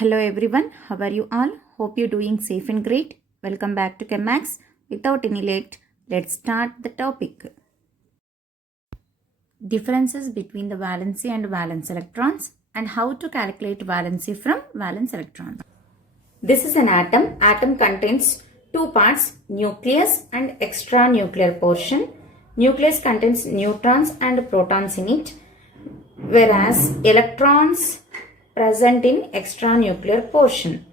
Hello everyone, how are you all? Hope you're doing safe and great. Welcome back to ChemMax. Without any late, let's start the topic. Differences between the valency and valence electrons and how to calculate valency from valence electrons. This is an atom. Atom contains two parts, nucleus and extranuclear portion. Nucleus contains neutrons and protons in it, whereas electrons present in extranuclear portion.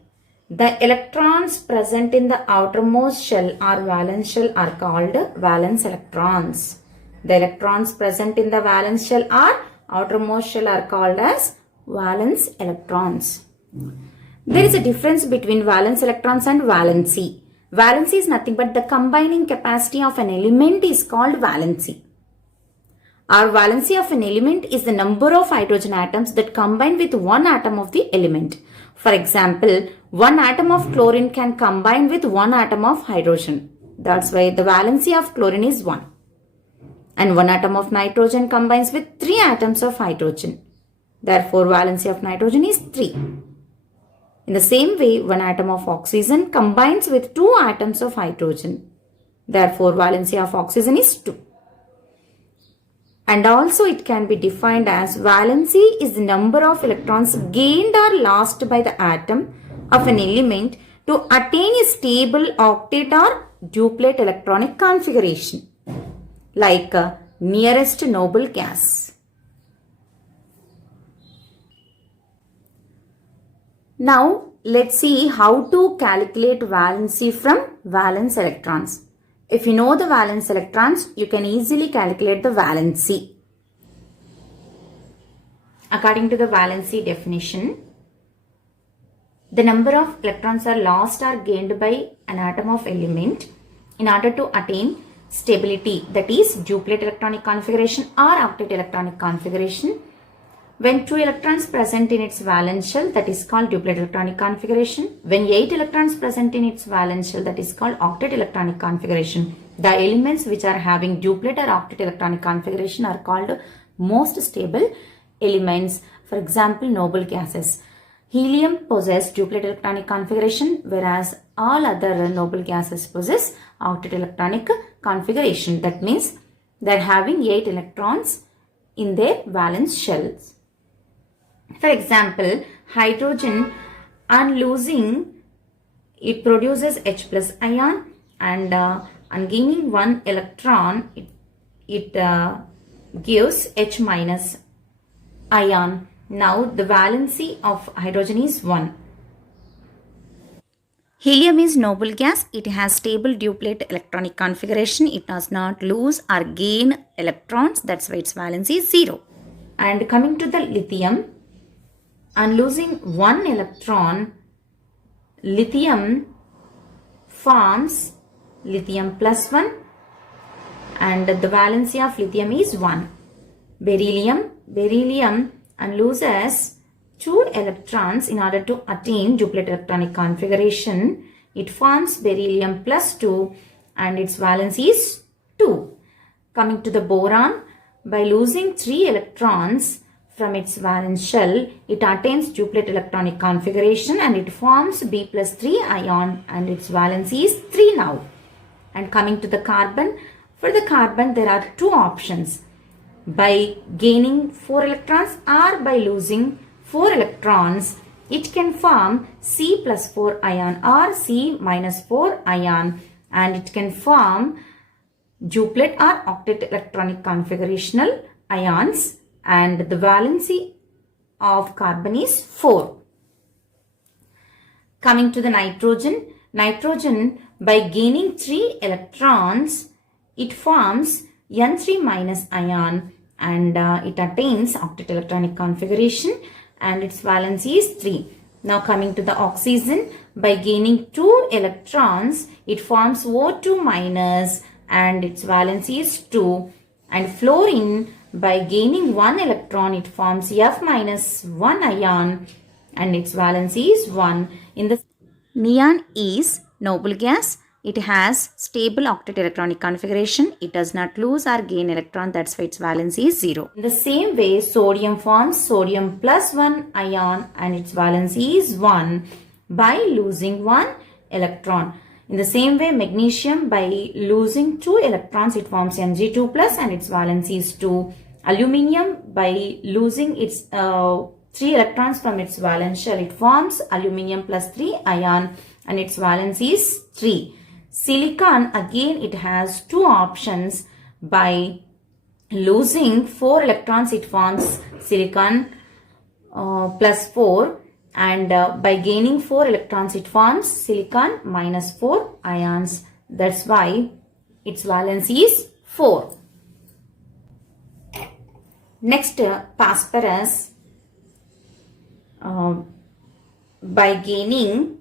The electrons present in the outermost shell or valence shell are called valence electrons. The electrons present in the valence shell or outermost shell are called as valence electrons. There is a difference between valence electrons and valency. Valency is nothing but the combining capacity of an element is called valency. Our valency of an element is the number of hydrogen atoms that combine with one atom of the element. For example, one atom of chlorine can combine with one atom of hydrogen. That's why the valency of chlorine is 1. And one atom of nitrogen combines with 3 atoms of hydrogen. Therefore, valency of nitrogen is 3. In the same way, one atom of oxygen combines with 2 atoms of hydrogen. Therefore, valency of oxygen is 2. And also it can be defined as valency is the number of electrons gained or lost by the atom of an element to attain a stable octet or duplet electronic configuration, like nearest noble gas. Now let's see how to calculate valency from valence electrons. If you know the valence electrons, you can easily calculate the valency. According to the valency definition, the number of electrons are lost or gained by an atom of element in order to attain stability, that is duplet electronic configuration or octet electronic configuration. When 2 electrons present in its valence shell, that is called duplet electronic configuration. When 8 electrons present in its valence shell, that is called octet electronic configuration. The elements which are having duplet or octet electronic configuration are called most stable elements. For example, noble gases. Helium possesses duplet electronic configuration, whereas all other noble gases possess octet electronic configuration. That means they are having 8 electrons in their valence shells. For example, hydrogen, on losing, it produces H plus ion, and on gaining 1 electron, it gives H minus ion. Now the valency of hydrogen is 1. Helium is noble gas. It has stable duplet electronic configuration. It does not lose or gain electrons. That's why its valency is 0. And coming to the lithium, on losing 1 electron, lithium forms lithium plus 1, and the valency of lithium is 1. Beryllium and loses 2 electrons in order to attain duplet electronic configuration. It forms beryllium plus 2 and its valency is 2. Coming to the boron, by losing 3 electrons from its valence shell, it attains duplet electronic configuration and it forms B plus 3 ion and its valency is 3 now. And coming to the carbon, for the carbon there are 2 options. By gaining 4 electrons or by losing 4 electrons, it can form C plus 4 ion or C minus 4 ion, and it can form duplet or octet electronic configurational ions, and the valency of carbon is 4. Coming to the nitrogen, by gaining 3 electrons, it forms N3 minus ion and it attains octet electronic configuration and its valency is 3. Now coming to the oxygen, by gaining 2 electrons, it forms O2 minus and its valency is 2. And fluorine, by gaining 1 electron, it forms F minus 1 ion and its valency is 1. In the neon is noble gas. it has stable octet electronic configuration. It does not lose or gain electron. That's why its valency is 0. In the same way, sodium forms sodium plus 1 ion and its valency is 1 by losing 1 electron. In the same way, magnesium, by losing 2 electrons, it forms Mg2 plus and its valency is 2. Aluminium, by losing its 3 electrons from its valence shell, it forms aluminium plus 3 ion and its valency is 3. Silicon, again it has 2 options. By losing 4 electrons, it forms silicon plus 4. And by gaining 4 electrons, it forms silicon minus 4 ions. That's why its valency is 4. Next, phosphorus. By gaining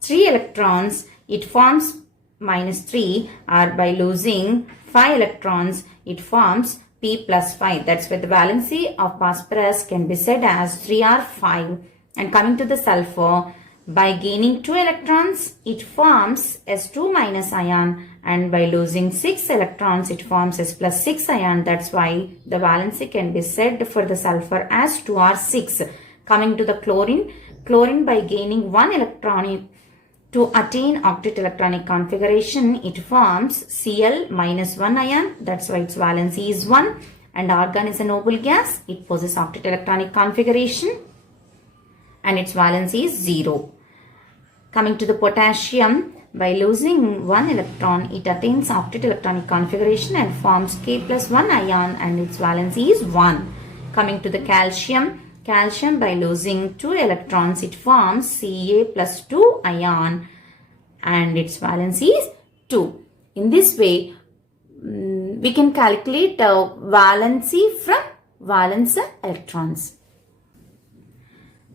3 electrons, it forms minus 3, or by losing 5 electrons, it forms P plus 5. That's why the valency of phosphorus can be said as 3 or 5. And coming to the sulfur, by gaining 2 electrons, it forms S2 minus ion, and by losing 6 electrons, it forms S plus 6 ion. That's why the valency can be said for the sulfur as 2 or 6. Coming to the chlorine, chlorine, by gaining 1 electron to attain octet electronic configuration, it forms Cl minus 1 ion. That's why its valency is 1. And argon is a noble gas. It possesses octet electronic configuration and its valency is 0. Coming to the potassium, by losing 1 electron, it attains octet electronic configuration and forms K plus 1 ion and its valency is 1. Coming to the calcium, calcium, by losing 2 electrons, it forms Ca plus 2 ion and its valency is 2. In this way, we can calculate valency from valence electrons.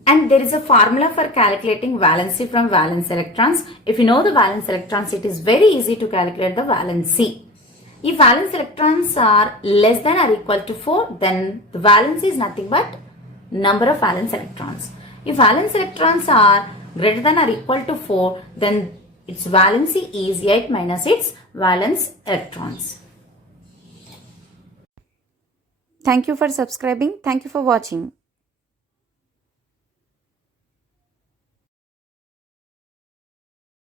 And there is a formula for calculating valency from valence electrons. If you know the valence electrons, it is very easy to calculate the valency. If valence electrons are less than or equal to 4, then the valency is nothing but number of valence electrons. If valence electrons are greater than or equal to 4, then its valency is 8 minus its valence electrons. Thank you for subscribing. Thank you for watching.